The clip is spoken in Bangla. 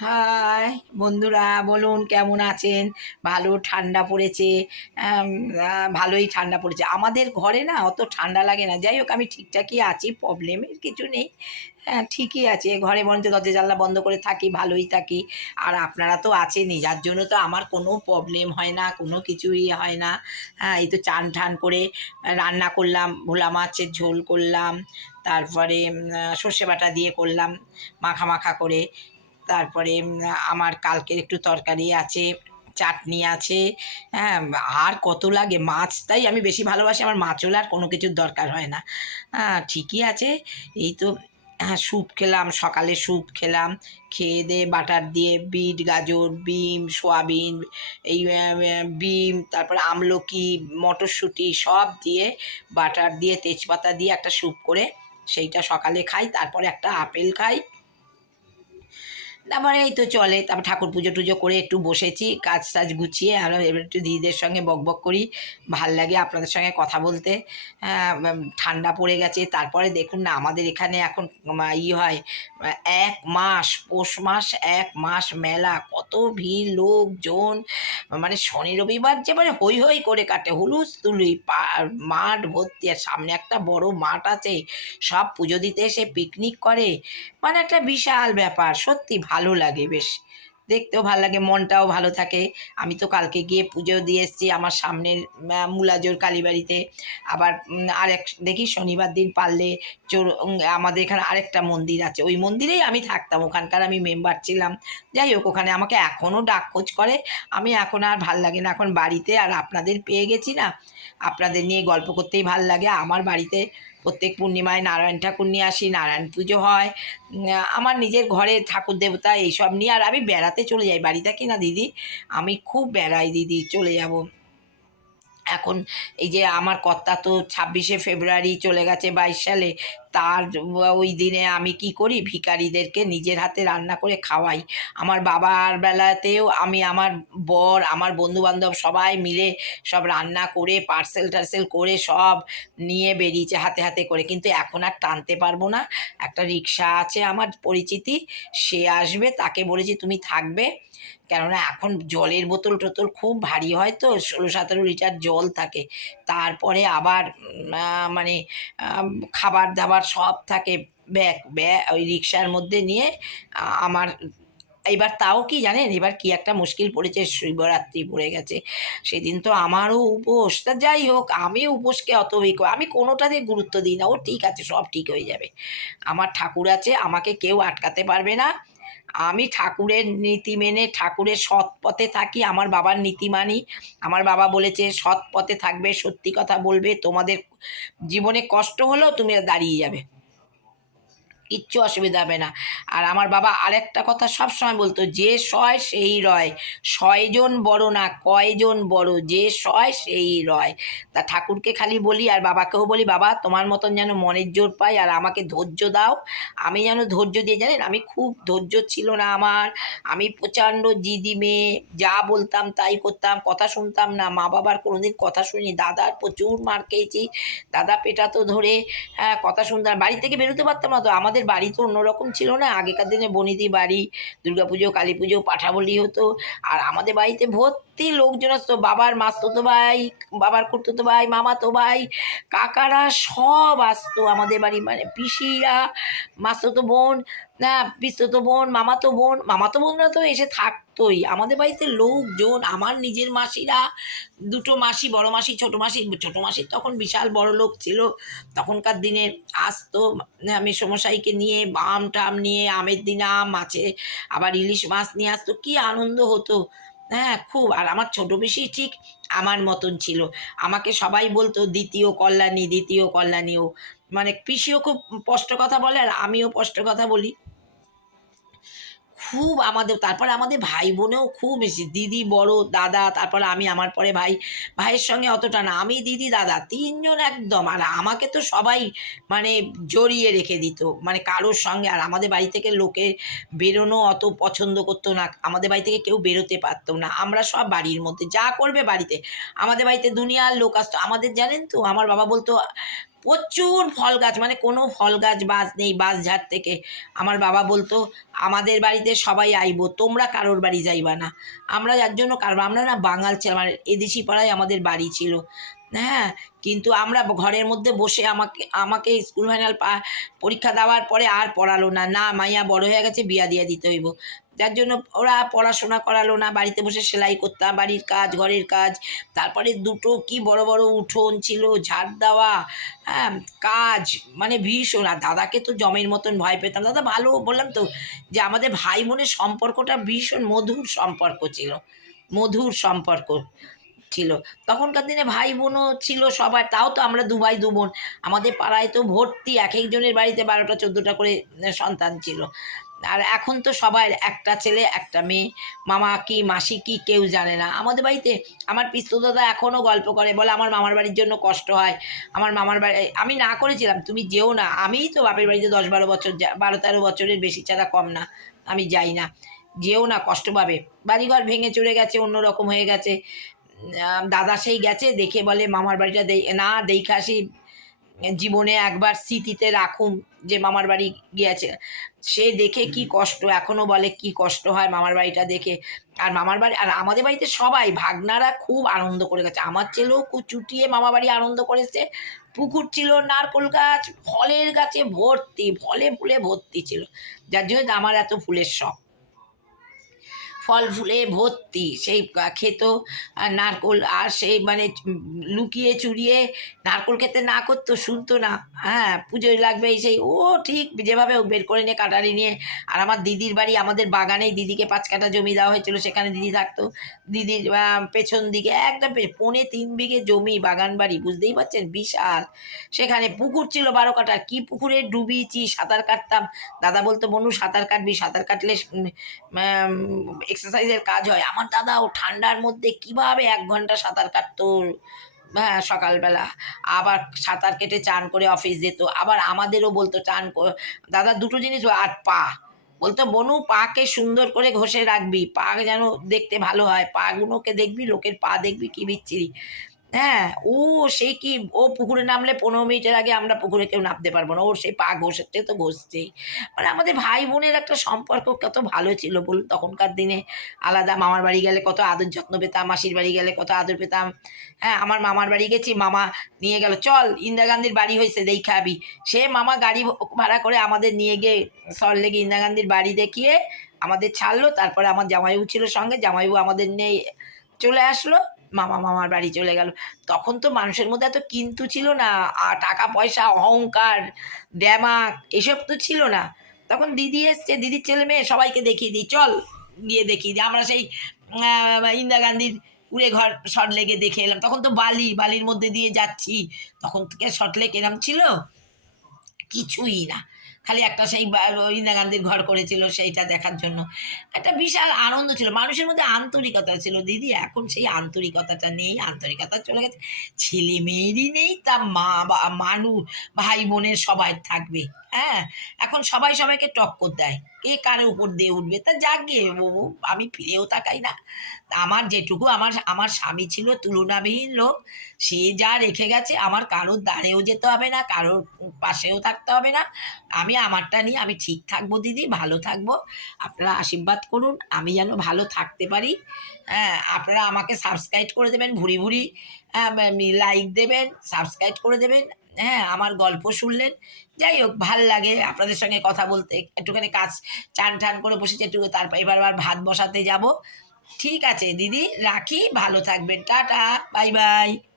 হাই, বন্ধুরা বলুন কেমন আছেন? ভালো ঠান্ডা পড়েছে ভালোই ঠান্ডা পড়েছে। আমাদের ঘরে না অত ঠান্ডা লাগে না। যাই হোক, আমি ঠিকঠাকই আছি প্রবলেমের কিছু নেই। হ্যাঁ ঠিকই আছে, ঘরে বরঞ্চ দরজা জানলা বন্ধ করে থাকি, ভালোই থাকি। আর আপনারা তো আছেনই, যার জন্য তো আমার কোনো প্রবলেম হয় না, কোনো কিছুই হয় না। হ্যাঁ এই তো চান ঠান করে রান্না করলাম, ভোলা মাছের ঝোল করলাম, তারপরে সর্ষে বাটা দিয়ে করলাম, মাখা মাখা করে। তারপরে আমার কালকের একটু তরকারি আছে, চাটনি আছে হ্যাঁ আর কত লাগে মাছটাই আমি বেশি ভালোবাসি, আমার মাছ হলে আর কোনো কিছুর দরকার হয় না। হ্যাঁ ঠিকই আছে, এই তো হ্যাঁ স্যুপ খেলাম, সকালে স্যুপ খেলাম, খেয়ে দিয়ে বাটার দিয়ে বিট, গাজর, বিম, সোয়াবিন, এই বিম, তারপরে আমলকি, মটরশুঁটি সব দিয়ে বাটার দিয়ে তেজপাতা দিয়ে একটা স্যুপ করে সেইটা সকালে খাই, তারপরে একটা আপেল খাই তারপরে এই তো চলে তারপর ঠাকুর পুজো টুজো করে একটু বসেছি কাজ টাজ গুছিয়ে আমরা এবার একটু দিদিদের সঙ্গে বক বক করি ভালো লাগে আপনাদের সঙ্গে কথা বলতে। হ্যাঁ, ঠান্ডা পড়ে গেছে তারপরে দেখুন না আমাদের এখানে এখন ই হয় এক মাস পৌষ মাস এক মাস মেলা কত ভিড় লোকজন মানে শনি রবিবার যে মানে হই হই করে কাটে হুলুস তুলুই পা মাঠ ভর্তি আর সামনে একটা বড় মাঠ আছে সব পুজো দিতে এসে পিকনিক করে মানে একটা বিশাল ব্যাপার সত্যি ভালো লাগে, বেশ। দেখতেও ভালো লাগে, মনটাও ভালো থাকে। আমি তো কালকে গিয়ে পুজো দিয়ে এসেছি আমার সামনের মুলাজোর কালীবাড়িতে। আবার আরেক, দেখি শনিবার দিন পারলে চোর আমাদের এখানে আরেকটা মন্দির আছে। ওই মন্দিরেই আমি থাকতাম, ওখানকার আমি মেম্বার ছিলাম। যাই হোক, ওখানে আমাকে এখনও ডাক খোঁজ করে। আমি এখন আর ভালো লাগে না, এখন বাড়িতে আর আপনাদের পেয়ে গেছি না। আপনাদের নিয়ে গল্প করতেই ভালো লাগে, আমার বাড়িতে প্রত্যেক পূর্ণিমায় নারায়ণ ঠাকুর নিয়ে আসি, নারায়ণ পুজো হয়। আমার নিজের ঘরে ঠাকুর দেবতা এইসব নিয়ে, আর আমি বেড়াতে চলে যাই। বাড়ি থাকি না দিদি? আমি খুব বেড়াই দিদি, চলে যাব। এখন এই যে আমার কর্তা তো ছাব্বিশে ফেব্রুয়ারি চলে গেছে বাইশ সালে। তার ওই দিনে আমি কি করি? ভিখারিদেরকে নিজের হাতে রান্না করে খাওয়াই। আমার বাবার বেলাতেও আমি, আমার বর, আমার বন্ধুবান্ধব সবাই মিলে সব রান্না করে পার্সেল টার্সেল করে সব নিয়ে বেরিয়েছে হাতে হাতে করে। কিন্তু এখন আর টানতে পারব না। একটা রিক্সা আছে আমার পরিচিতি, সে আসবে, তাকে বলেছি, তুমি থাকবে। কেননা এখন জলের বোতল টোতল খুব ভারী হয় তো, ষোলো সতেরো লিটার জল থাকে। তারপরে আবার মানে খাবার দাবার সব থাকে ব্যাগ ব্যাগ, ওই রিক্সার মধ্যে নিয়ে আমার, এবার তাও কি জানেন? এবার কি একটা মুশকিল পড়েছে, শিবরাত্রি পড়ে গেছে। সেদিন তো আমারও উপোস। তা যাই হোক, আমি উপোসকে অত আমি কোনোটাতে গুরুত্ব দিই না। ও ঠিক আছে, সব ঠিক হয়ে যাবে। আমার ঠাকুর আছে, আমাকে কেউ আটকাতে পারবে না। আমি ঠাকুরের নীতি মেনে ঠাকুরের সৎ পথে থাকি, আমার বাবার নীতি মানি। আমার বাবা বলেছে, সৎ পথে থাকবে, সত্যি কথা বলবে, তোমাদের জীবনে কষ্ট হলেও তুমি দাঁড়িয়ে যাবে। কিচ্ছু অসুবিধা হবে না। আর আমার বাবা আরেকটা কথা সব সময় বলতো, যে সয় সেই রয়। ছয়জন বড় না কয়জন বড়, যে সয় সেই রয়। তা ঠাকুরকে খালি বলি আর বাবাকেও বলি, বাবা, তোমার মতন যেন মনের জোর পাই আর আমাকে ধৈর্য দাও। আমি যেন ধৈর্য দিয়ে, জানেন, আমি খুব ধৈর্য ছিল না আমার। আমি প্রচণ্ড জিদি মেয়ে, যা বলতাম তাই করতাম, কথা শুনতাম না। মা বাবার কোনোদিন কথা শুনি দাদার প্রচুর মার খেয়েছি। দাদা পেটাতো ধরে হ্যাঁ কথা শুনতাম। বাড়ি থেকে বেরোতে পারতাম না তো। আমাদের বাড়ি তো অন্যরকম ছিল না। আগেকার দিনে বনিদি বাড়ি, দুর্গাপুজো কালী পুজো পাঠাবলি হতো। আর আমাদের বাড়িতে ভর্তি লোকজন আসতো। বাবার মাস্ততো ভাই, বাবার খুঁড়তো ভাই, মামাতো ভাই, কাকারা সব আসতো আমাদের বাড়ি। মানে পিসিরা, মাস্ততো বোন না পিস্ততো বোন মামাতো বোন মামাতো বোনরা তো এসে থাকতোই। আমাদের বাড়িতে লোকজন, আমার নিজের মাসিরা, দুটো মাসি, বড় মাসি, ছোট মাসি, ছোট মাসির তখন বিশাল বড় লোক ছিল। তখনকার দিনে আসতো মেসমশাইকে নিয়ে বাম টাম নিয়ে, আমের দিন আম মাছে আবার ইলিশ মাছ নিয়ে আসতো, কি আনন্দ হতো। হ্যাঁ খুব, আর আমার ছোট বেশি ঠিক আমার মতন ছিল। আমাকে সবাই বলতো, দ্বিতীয় কল্যাণী, দ্বিতীয় কল্যাণীও মানে পিসিও খুব স্পষ্ট কথা বলে, আর আমিও স্পষ্ট কথা বলি। খুব আমাদের, তারপরে আমাদের ভাই বোনেও খুব বেশি। দিদি বড়, দাদা, তারপরে আমি, আমার পরে ভাই। ভাইয়ের সঙ্গে অতটা না, আমি দিদি, দাদা, তিনজন একদম। আর আমাকে তো সবাই মানে জড়িয়ে রেখে দিত মানে কারোর সঙ্গে। আর আমাদের বাড়ি থেকে লোকে বেরোনো অত পছন্দ করতো না, আমাদের বাড়ি থেকে কেউ বেরোতে পারতো না। আমরা সব বাড়ির মধ্যে, যা করবে বাড়িতে। আমাদের বাড়িতে দুনিয়ার লোক আসতো। আমাদের, জানেন তো, আমার বাবা বলতো প্রচুর ফল গাছ মানে কোনো ফল গাছ বাস নেই বাঁশঝাড় থেকে। আমার বাবা বলতো, আমাদের বাড়িতে সবাই আইবো, তোমরা কারোর বাড়ি যাইবা না। আমরা যার জন্য কারবা আমরা না বাঙাল ছিলাম আর এদেশি পাড়ায় আমাদের বাড়ি ছিল। হ্যাঁ কিন্তু আমরা ঘরের মধ্যে বসে আমাকে আমাকে স্কুল ফাইনাল পরীক্ষা দেওয়ার পরে আর পড়ালো না। না, মাইয়া বড় হয়ে গেছে, বিয়া দিয়ে দিতে হইব। যার জন্য ওরা পড়াশোনা করালো না, বাড়িতে বসে সেলাই করতাম, বাড়ির কাজ, ঘরের কাজ। তারপরে দুটো কি বড় বড় উঠোন ছিল, ঝাড় দেওয়া হ্যাঁ কাজ মানে ভীষণ। আর দাদাকে তো জমের মতন ভয় পেতাম। দাদা ভালো, বললাম তো যে আমাদের ভাই বোনের সম্পর্কটা ভীষণ মধুর সম্পর্ক ছিল। মধুর সম্পর্ক। ছিল। তখনকার দিনে ভাই বোনও ছিল সবার তাও তো আমরা দুবাই দু বোন। আমাদের পাড়ায় তো ভর্তি, এক একজনের বাড়িতে বারোটা, চোদ্দোটা করে সন্তান ছিল। আর এখন তো সবার একটা ছেলে, একটা মেয়ে। মামা কি, মাসি কি, কেউ জানে না। আমাদের বাড়িতে আমার দাদা এখনও গল্প করে, বলে আমার মামার বাড়ির জন্য কষ্ট হয়। আমার মামার বাড়ি, আমি না করেছিলাম, তুমি যেও না। আমিই তো বাপের বাড়িতে দশ, বারো বছর বারো, তেরো বছরের বেশি ছাড়া কম না। আমি যাই না। যেও না, কষ্ট পাবে। বাড়িঘর ভেঙে চড়ে গেছে, অন্যরকম হয়ে গেছে। দাদা সেই গেছে দেখে বলে মামার বাড়িটা দেই না দেখে আসি জীবনে একবার স্মৃতিতে রাখুন যে মামার বাড়ি গিয়েছে। সে দেখে কি কষ্ট এখনও বলে কি কষ্ট হয় মামার বাড়িটা দেখে। আর মামার বাড়ি আর আমাদের বাড়িতে সবাই ভাগনারা খুব আনন্দ করে গেছে। আমার ছেলেও খুব চুটিয়ে মামা বাড়ি আনন্দ করেছে। পুকুর ছিল নারকোল গাছ ফলের গাছে ভর্তি ফলে ফুলে ভর্তি ছিল। যার জন্য আমার এত ফুলের শখ। ফল ফুলে ভর্তি। সেই খেত, আর নারকোল, আর সেই মানে লুকিয়ে চুরিয়ে নারকোল খেতে না করতো, শুনতো না। হ্যাঁ পুজোয় লাগবে এই সেই, ও ঠিক যেভাবে বের করে নিয়ে কাটারি নিয়ে। আর আমার দিদির বাড়ি, আমাদের বাগানেই দিদিকে পাঁচ কাটা জমি দেওয়া হয়েছিল, সেখানে দিদি থাকতো। দিদির পেছন দিকে একদম পৌনে তিন বিঘে জমি বাগান বাড়ি, বুঝতেই পারছেন? বিশাল। সেখানে পুকুর ছিল বারো কাটার কি পুকুরে ডুবিয়েছি সাঁতার কাটতাম। দাদা বলতো বনু সাঁতার কাটবি, সাঁতার কাটলে এক্সারসাইজের কাজ হয়। আমার দাদাও ঠান্ডার মধ্যে কীভাবে এক ঘণ্টা সাঁতার কাটতো। হ্যাঁ সকালবেলা। আবার সাঁতার কেটে চান করে অফিস যেত। আবার আমাদেরও বলতো চান দাদা দুটো জিনিস আর পা। বলতো, বনু, পাকে সুন্দর করে ঘষে রাখবি। পা যেন দেখতে ভালো হয়। পাগুলোকে দেখবি, লোকের পা দেখবি, কি বিচ্ছিরি। হ্যাঁ ও সেই কি, ও পুকুরে নামলে পনেরো মিনিটের আগে আমরা পুকুরে কেউ নামতে পারব না। ওর সেই পা ঘষছে তো ঘষছেই। মানে আমাদের ভাই বোনের একটা সম্পর্ক কত ভালো ছিল বলুন তখনকার দিনে। আলাদা মামার বাড়ি গেলে কত আদর যত্ন পেতাম, মাসির বাড়ি গেলে কত আদর পেতাম। হ্যাঁ আমার মামার বাড়ি গেছি, মামা নিয়ে গেল, চল, ইন্দিরা গান্ধীর বাড়ি হয়েছে দেই খাবি সে মামা গাড়ি ভাড়া করে আমাদের নিয়ে গিয়ে সল্টলেকে ইন্দিরা গান্ধীর বাড়ি দেখিয়ে আমাদের ছাড়লো। তারপরে আমার জামাইবু ছিল সঙ্গে, জামাইবু আমাদের নিয়ে চলে আসলো। মামা মামার বাড়ি চলে গেল। তখন তো মানুষের মধ্যে এত কিন্তু ছিল না আর টাকা পয়সা অহংকার ড্যামাক এসব তো ছিল না। তখন দিদি এসছে, দিদির ছেলে মেয়ে, সবাইকে দেখিয়ে দিই, চল গিয়ে দেখিয়ে দিই। আমরা সেই ইন্দিরা গান্ধীর উড়ে ঘর শর্ট লেগে দেখে এলাম। তখন তো বালি, বালির মধ্যে দিয়ে যাচ্ছি। তখন থেকে শর্ট লেক এরম ছিল, কিছুই না। খালি একটা সেই ইন্দিরা গান্ধীর ঘর করেছিল সেইটা দেখার জন্য। একটা বিশাল আনন্দ ছিল। মানুষের মধ্যে আন্তরিকতা ছিল। দিদি, এখন সেই আন্তরিকতাটা নেই, আন্তরিকতা চলে গেছে। ছেলে মেয়েরই নেই তা মা বা মানুষ ভাই বোনের সবাই থাকবে। হ্যাঁ এখন সবাই সবাইকে টক্কর দেয়। কে কার উপর দিয়ে উঠবে? তা যাকে আমি ফিরেও তাকাই না। আমার যেটুকু, আমার আমার স্বামী ছিল তুলনাবিহীন লোক। সে যা রেখে গেছে, আমার কারোর দাঁড়েও যেতে হবে না, কারোর পাশেও থাকতে হবে না। আমি আমারটা নিয়ে, আমি ঠিক থাকব দিদি, ভালো থাকব। আপনারা আশীর্বাদ করুন, আমি যেন ভালো থাকতে পারি। হ্যাঁ আপনারা আমাকে সাবস্ক্রাইব করে দেবেন, ভুরি ভুরি লাইক দেবেন সাবস্ক্রাইব করে দেবেন। হ্যাঁ আমার গল্প শুনলেন। যাই হোক, ভালো লাগে আপনাদের সঙ্গে কথা বলতে। একটুখানি কাজ চান টান করে বসেছি, একটু তারপর এবার আবার ভাত বসাতে যাব। ঠিক আছে, দিদি, রাখি, ভালো থাকবেন। Tata, bye bye.